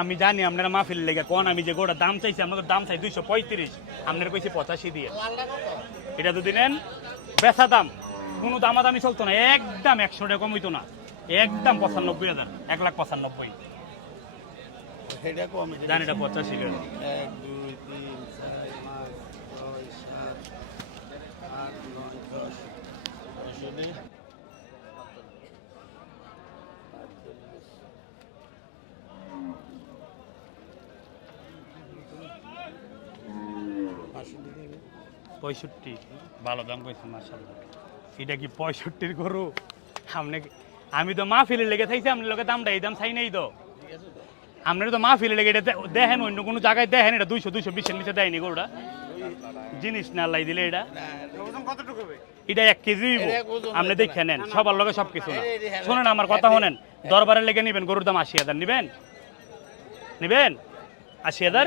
আমি জানি আপনারা মাহফিল লেগে কোন আমি যে গোটা দাম চাইছি আমাদের দাম চাই 235, আপনার কইছি 85 দিয়ে। এটা যদি নেন বেচা দাম কোনো দামাদামি চলতো না, একদম 100 টাকা কম হইতো না, একদম 95,000, 1,95,000। জানি এটা 85 টাকা। 1 2 3 4 5 6 7 8 9 10 65, ভালো দাম কইছেন মাশাআল্লাহ। এটা কি 65-র গরু? আমি তো মাহফিলে লেগে থাইছি, আপনার লোকের দামটা এই দাম চাই নাই তো। আপনার তো মাহফিলে লেগে এটা দেখেন, অন্য কোনো জায়গায় দেখেন এটা 200-220-এর নিচে দেয়নি গরুটা। জিনিস না লাই দিলে এটা এটা 1 কেজি আপনি দেখে নেন, সবার লগে সব কিছু না। শোনেন আমার কথা শোনেন, দরবারে লেগে নিবেন গরুর দাম 80,000 নিবেন, 80,000।